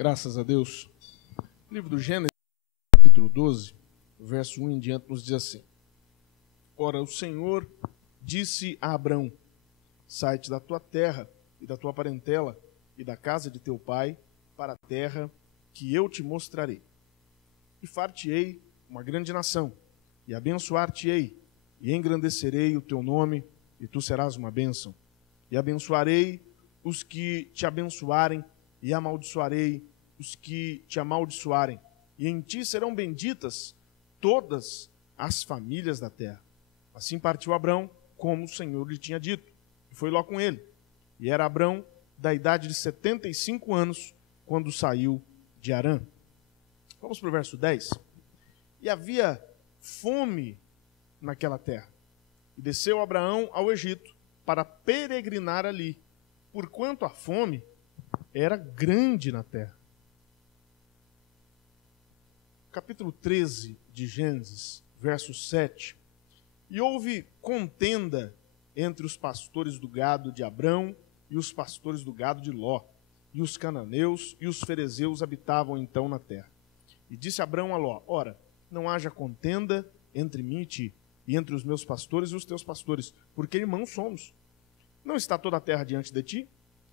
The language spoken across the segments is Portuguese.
Graças a Deus. O livro do Gênesis, capítulo 12, verso 1 em diante, nos diz assim: Ora, o Senhor disse a Abrão: sai-te da tua terra e da tua parentela e da casa de teu pai para a terra que eu te mostrarei. E far-te-ei uma grande nação, e abençoar-te-ei, e engrandecerei o teu nome, e tu serás uma bênção. E abençoarei os que te abençoarem, e amaldiçoarei os que te amaldiçoarem. E em ti serão benditas todas as famílias da terra. Assim partiu Abrão, como o Senhor lhe tinha dito, e foi Ló com ele. E era Abrão da idade de 75 anos, quando saiu de Harã. Vamos para o verso 10. E havia fome naquela terra. E desceu Abraão ao Egito para peregrinar ali, porquanto a fome era grande na terra. Capítulo 13 de Gênesis, verso 7. E houve contenda entre os pastores do gado de Abrão e os pastores do gado de Ló. E os cananeus e os ferezeus habitavam então na terra. E disse Abrão a Ló: ora, não haja contenda entre mim e ti, e entre os meus pastores e os teus pastores, porque irmãos somos. Não está toda a terra diante de ti?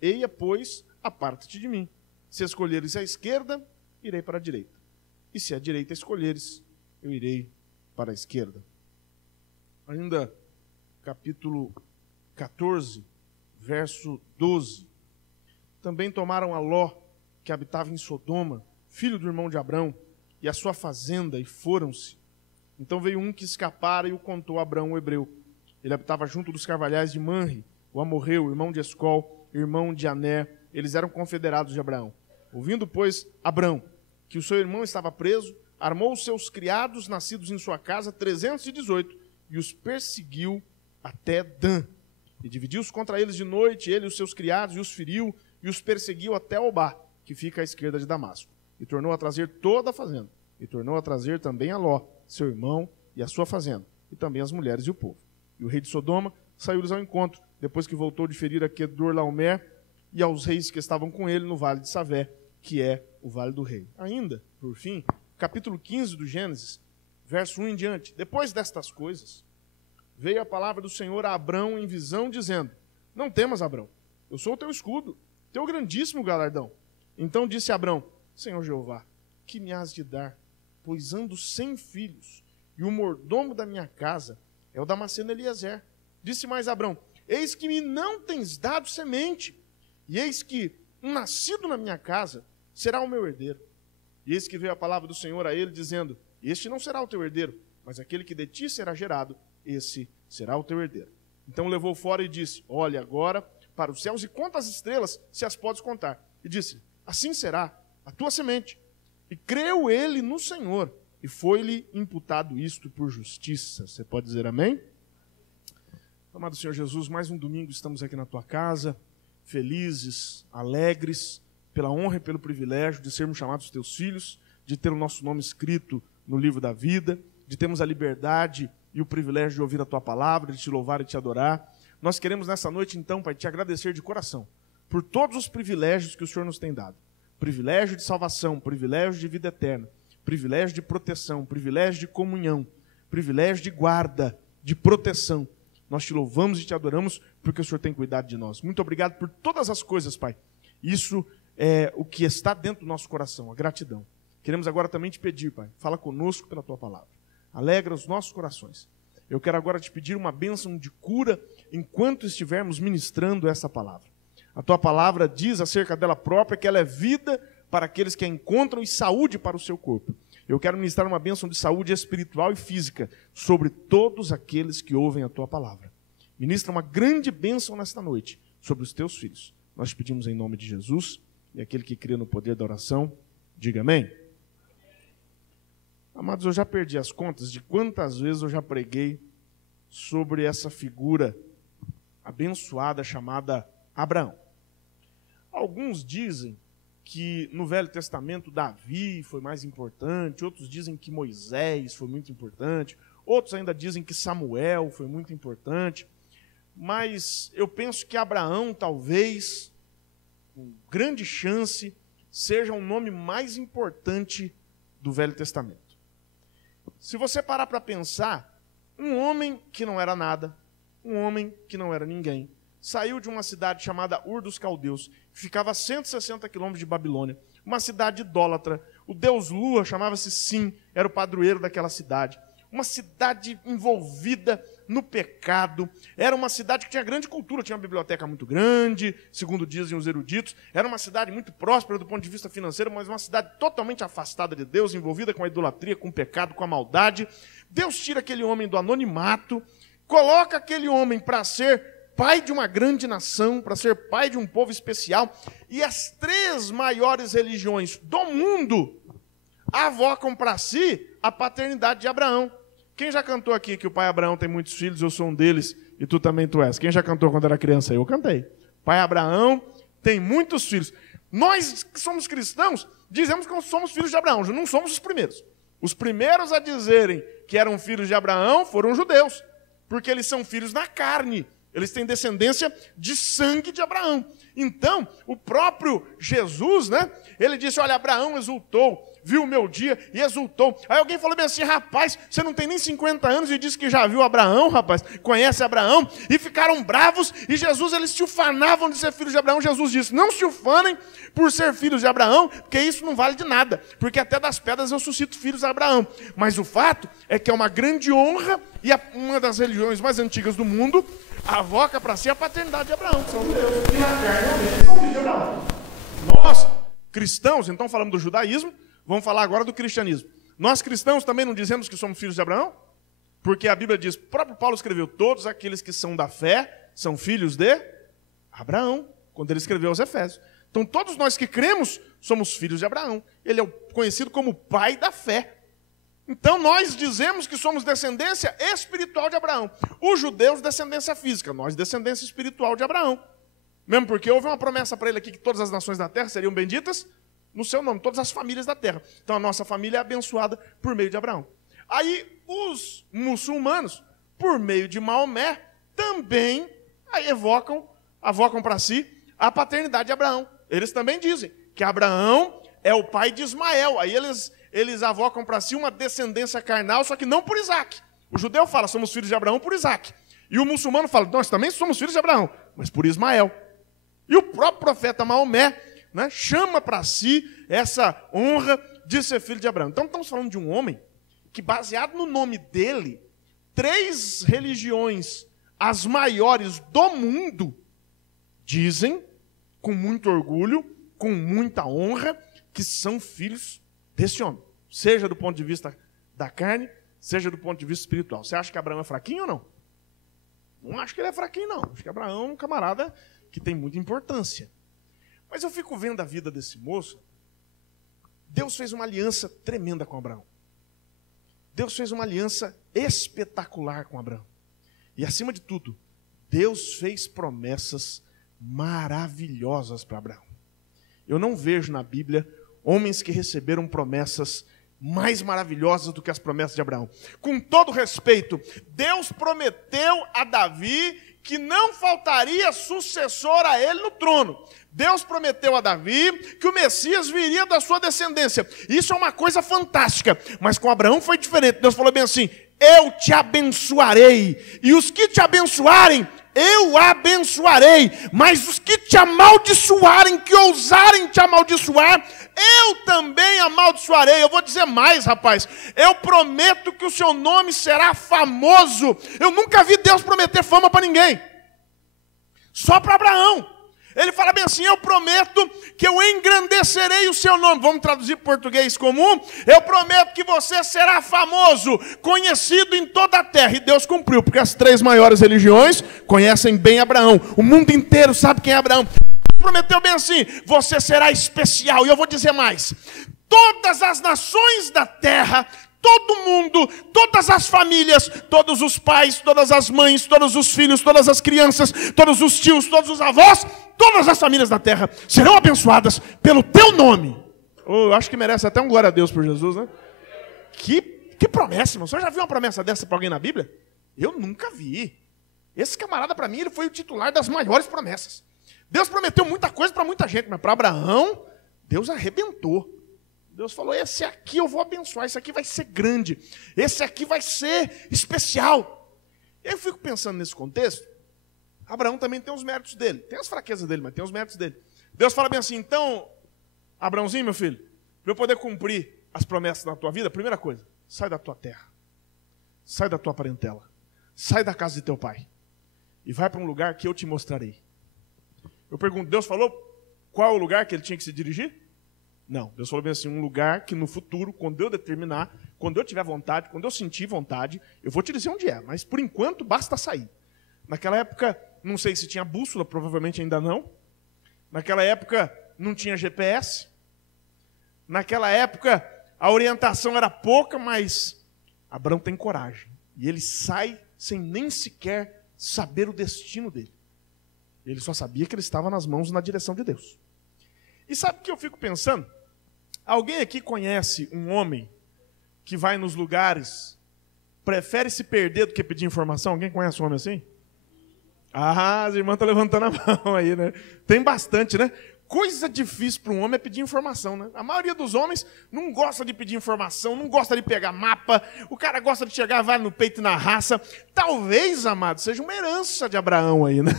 Eia, pois, aparta-te de mim. Se escolheres a esquerda, irei para a direita. E se a direita escolheres, eu irei para a esquerda. Ainda, capítulo 14, verso 12. Também tomaram a Ló, que habitava em Sodoma, filho do irmão de Abrão, e a sua fazenda, e foram-se. Então veio um que escapara e o contou a Abrão, o hebreu. Ele habitava junto dos carvalhais de Manre, o amorreu, irmão de Escol, irmão de Ané. Eles eram confederados de Abraão. Ouvindo, pois, Abrão que o seu irmão estava preso, armou os seus criados nascidos em sua casa, 318, e os perseguiu até Dan. E dividiu-os contra eles de noite, ele e os seus criados, e os feriu, e os perseguiu até Obá, que fica à esquerda de Damasco. E tornou a trazer toda a fazenda. E tornou a trazer também a Ló, seu irmão, e a sua fazenda, e também as mulheres e o povo. E o rei de Sodoma saiu-lhes ao encontro, depois que voltou de ferir a Quedorlaomer e aos reis que estavam com ele no vale de Savé, que é o vale do rei. Ainda, por fim, capítulo 15 do Gênesis, verso 1 em diante. Depois destas coisas, veio a palavra do Senhor a Abrão em visão, dizendo: não temas, Abrão, eu sou o teu escudo, teu grandíssimo galardão. Então disse Abrão: Senhor Jeová, que me has de dar? Pois ando sem filhos, e o mordomo da minha casa é o Damasceno Eliezer. Disse mais Abrão: eis que me não tens dado semente, e eis que um nascido na minha casa será o meu herdeiro. E eis que veio a palavra do Senhor a ele, dizendo: este não será o teu herdeiro, mas aquele que de ti será gerado, esse será o teu herdeiro. Então o levou fora e disse: olha agora para os céus e conta as estrelas, se as podes contar. E disse: assim será a tua semente. E creu ele no Senhor, e foi-lhe imputado isto por justiça. Você pode dizer amém? Amado Senhor Jesus, mais um domingo estamos aqui na tua casa, felizes, alegres, pela honra e pelo privilégio de sermos chamados teus filhos, de ter o nosso nome escrito no livro da vida, de termos a liberdade e o privilégio de ouvir a tua palavra, de te louvar e te adorar. Nós queremos nessa noite, então, Pai, te agradecer de coração por todos os privilégios que o Senhor nos tem dado. Privilégio de salvação, privilégio de vida eterna, privilégio de proteção, privilégio de comunhão, privilégio de guarda, de proteção. Nós te louvamos e te adoramos porque o Senhor tem cuidado de nós. Muito obrigado por todas as coisas, Pai. Isso é o que está dentro do nosso coração, a gratidão. Queremos agora também te pedir, Pai, fala conosco pela tua palavra. Alegra os nossos corações. Eu quero agora te pedir uma bênção de cura enquanto estivermos ministrando essa palavra. A tua palavra diz acerca dela própria que ela é vida para aqueles que a encontram e saúde para o seu corpo. Eu quero ministrar uma bênção de saúde espiritual e física sobre todos aqueles que ouvem a tua palavra. Ministra uma grande bênção nesta noite sobre os teus filhos. Nós te pedimos em nome de Jesus, e aquele que crê no poder da oração, diga amém. Amados, eu já perdi as contas de quantas vezes eu já preguei sobre essa figura abençoada chamada Abraão. Alguns dizem que no Velho Testamento Davi foi mais importante, outros dizem que Moisés foi muito importante, outros ainda dizem que Samuel foi muito importante, mas eu penso que Abraão talvez, com grande chance, seja o nome mais importante do Velho Testamento. Se você parar para pensar, um homem que não era nada, um homem que não era ninguém, saiu de uma cidade chamada Ur dos Caldeus, que ficava a 160 quilômetros de Babilônia, uma cidade idólatra. O deus Lua chamava-se Sim, era o padroeiro daquela cidade. Uma cidade envolvida no pecado. Era uma cidade que tinha grande cultura, tinha uma biblioteca muito grande, segundo dizem os eruditos. Era uma cidade muito próspera do ponto de vista financeiro, mas uma cidade totalmente afastada de Deus, envolvida com a idolatria, com o pecado, com a maldade. Deus tira aquele homem do anonimato, coloca aquele homem para ser pai de uma grande nação, para ser pai de um povo especial. E as 3 maiores religiões do mundo avocam para si a paternidade de Abraão. Quem já cantou aqui que o pai Abraão tem muitos filhos, eu sou um deles e tu também tu és? Quem já cantou quando era criança? Eu cantei. Pai Abraão tem muitos filhos. Nós que somos cristãos, dizemos que somos filhos de Abraão, não somos os primeiros. Os primeiros a dizerem que eram filhos de Abraão foram os judeus, porque eles são filhos na carne. Eles têm descendência de sangue de Abraão. Então, o próprio Jesus, né? Ele disse, olha, Abraão exultou, viu o meu dia e exultou. Aí alguém falou bem assim, rapaz, você não tem nem 50 anos e disse que já viu Abraão, rapaz, conhece Abraão, e ficaram bravos, e Jesus, eles se ufanavam de ser filhos de Abraão. Jesus disse, não se ufanem por ser filhos de Abraão, porque isso não vale de nada, porque até das pedras eu suscito filhos de Abraão. Mas o fato é que é uma grande honra, e uma das religiões mais antigas do mundo avoca para si a paternidade de Abraão, que são os judeus, e na carne são filhos de Abraão. Nós, cristãos, então falamos do judaísmo, vamos falar agora do cristianismo. Nós cristãos também não dizemos que somos filhos de Abraão? Porque a Bíblia diz, o próprio Paulo escreveu, todos aqueles que são da fé são filhos de Abraão, quando ele escreveu aos Efésios. Então todos nós que cremos somos filhos de Abraão. Ele é conhecido como pai da fé. Então nós dizemos que somos descendência espiritual de Abraão. Os judeus, descendência física, nós descendência espiritual de Abraão. Mesmo porque houve uma promessa para ele aqui que todas as nações da terra seriam benditas no seu nome, todas as famílias da terra. Então a nossa família é abençoada por meio de Abraão. Aí os muçulmanos, por meio de Maomé, também avocam para si a paternidade de Abraão. Eles também dizem que Abraão é o pai de Ismael. Aí eles avocam para si uma descendência carnal, só que não por Isaac. O judeu fala, somos filhos de Abraão por Isaac. E o muçulmano fala, nós também somos filhos de Abraão, mas por Ismael. E o próprio profeta Maomé, né, chama para si essa honra de ser filho de Abraão. Então estamos falando de um homem que, baseado no nome dele, 3 religiões, as maiores do mundo, dizem, com muito orgulho, com muita honra, que são filhos desse homem. Seja do ponto de vista da carne, seja do ponto de vista espiritual. Você acha que Abraão é fraquinho ou não? Não acho que ele é fraquinho, não. Acho que Abraão é um camarada que tem muita importância. Mas eu fico vendo a vida desse moço. Deus fez uma aliança tremenda com Abraão. Deus fez uma aliança espetacular com Abraão. E acima de tudo, Deus fez promessas maravilhosas para Abraão. Eu não vejo na Bíblia homens que receberam promessas mais maravilhosas do que as promessas de Abraão. Com todo respeito, Deus prometeu a Davi que não faltaria sucessor a ele no trono. Deus prometeu a Davi que o Messias viria da sua descendência. Isso é uma coisa fantástica. Mas com Abraão foi diferente. Deus falou bem assim, eu te abençoarei. E os que te abençoarem, eu abençoarei. Mas os que te amaldiçoarem, que ousarem te amaldiçoar, eu também amaldiçoarei. Eu vou dizer mais, rapaz. Eu prometo que o seu nome será famoso. Eu nunca vi Deus prometer fama para ninguém. Só para Abraão. Ele fala bem assim, eu prometo que eu engrandecerei o seu nome. Vamos traduzir para português comum? Eu prometo que você será famoso, conhecido em toda a terra. E Deus cumpriu, porque as 3 maiores religiões conhecem bem Abraão. O mundo inteiro sabe quem é Abraão. Prometeu bem assim, você será especial. E eu vou dizer mais, todas as nações da terra, todo mundo, todas as famílias, todos os pais, todas as mães, todos os filhos, todas as crianças, todos os tios, todos os avós, todas as famílias da terra serão abençoadas pelo teu nome. Eu acho que merece até um glória a Deus por Jesus, né? Que promessa, irmão. Você já viu uma promessa dessa para alguém na Bíblia? Eu nunca vi. Esse camarada, para mim, ele foi o titular das maiores promessas. Deus prometeu muita coisa para muita gente, mas para Abraão, Deus arrebentou. Deus falou, esse aqui eu vou abençoar, esse aqui vai ser grande, esse aqui vai ser especial. E aí eu fico pensando nesse contexto, Abraão também tem os méritos dele, tem as fraquezas dele, mas tem os méritos dele. Deus fala bem assim, então, Abraãozinho, meu filho, para eu poder cumprir as promessas na tua vida, primeira coisa, sai da tua terra, sai da tua parentela, sai da casa de teu pai e vai para um lugar que eu te mostrarei. Eu pergunto, Deus falou qual é o lugar que ele tinha que se dirigir? Não, Deus falou bem assim, um lugar que no futuro, quando eu determinar, quando eu tiver vontade, quando eu sentir vontade, eu vou te dizer onde é, mas por enquanto basta sair. Naquela época, não sei se tinha bússola, provavelmente ainda não. Naquela época, não tinha GPS. Naquela época, a orientação era pouca, mas Abraão tem coragem. E ele sai sem nem sequer saber o destino dele. Ele só sabia que ele estava nas mãos, na direção de Deus. E sabe o que eu fico pensando? Alguém aqui conhece um homem que vai nos lugares, prefere se perder do que pedir informação? Alguém conhece um homem assim? Ah, as irmãs estão levantando a mão aí, né? Tem bastante, né? Coisa difícil para um homem é pedir informação, né? A maioria dos homens não gosta de pedir informação, não gosta de pegar mapa, o cara gosta de chegar, vai no peito e na raça. Talvez, amado, seja uma herança de Abraão aí, né?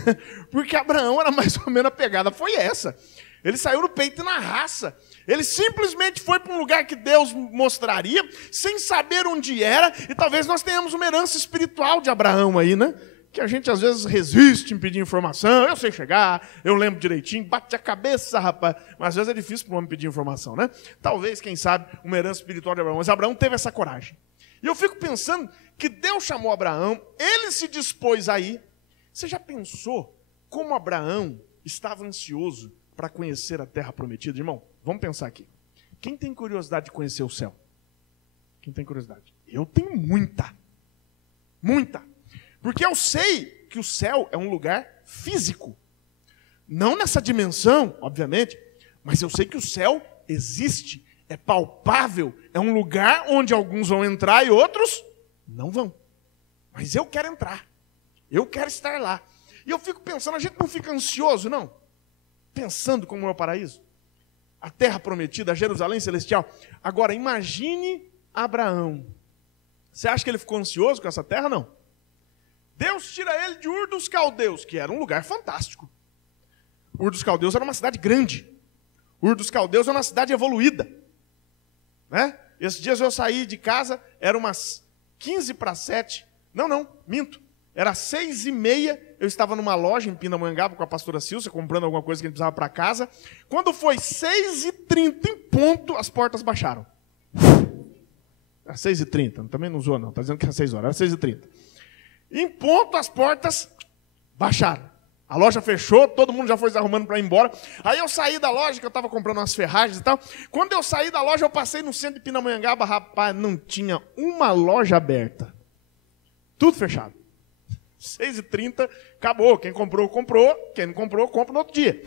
Porque Abraão era mais ou menos a pegada, foi essa. Ele saiu no peito e na raça. Ele simplesmente foi para um lugar que Deus mostraria, sem saber onde era, e talvez nós tenhamos uma herança espiritual de Abraão aí, né? Que a gente às vezes resiste em pedir informação, eu sei chegar, eu lembro direitinho, bate a cabeça, rapaz, mas às vezes é difícil para o homem pedir informação, né? Talvez, quem sabe, uma herança espiritual de Abraão, mas Abraão teve essa coragem. E eu fico pensando que Deus chamou Abraão, ele se dispôs a ir. Você já pensou como Abraão estava ansioso para conhecer a terra prometida? Irmão, vamos pensar aqui. Quem tem curiosidade de conhecer o céu? Quem tem curiosidade? Eu tenho muita. Muita. Porque eu sei que o céu é um lugar físico. Não nessa dimensão, obviamente, mas eu sei que o céu existe, é palpável, é um lugar onde alguns vão entrar e outros não vão. Mas eu quero entrar. Eu quero estar lá. E eu fico pensando, a gente não fica ansioso, não? Pensando como é o paraíso. A terra prometida, a Jerusalém celestial. Agora, imagine Abraão. Você acha que ele ficou ansioso com essa terra? Não. Deus tira ele de Ur dos Caldeus, que era um lugar fantástico. Ur dos Caldeus era uma cidade grande. Ur dos Caldeus era uma cidade evoluída. Né? Esses dias eu saí de casa, era umas 6:45. Não, minto. Era 6:30, eu estava numa loja em Pindamonhangaba com a pastora Silcia, comprando alguma coisa que a gente precisava para casa. Quando foi 6:30 em ponto, as portas baixaram. Era 6:30, também não usou não, está dizendo que era 6 horas, era 6:30. Em ponto, as portas baixaram. A loja fechou, todo mundo já foi se arrumando para ir embora. Aí eu saí da loja, que eu estava comprando umas ferragens e tal. Quando eu saí da loja, eu passei no centro de Pindamonhangaba, rapaz, não tinha uma loja aberta. Tudo fechado. 6:30, acabou. Quem comprou, comprou. Quem não comprou, compra no outro dia.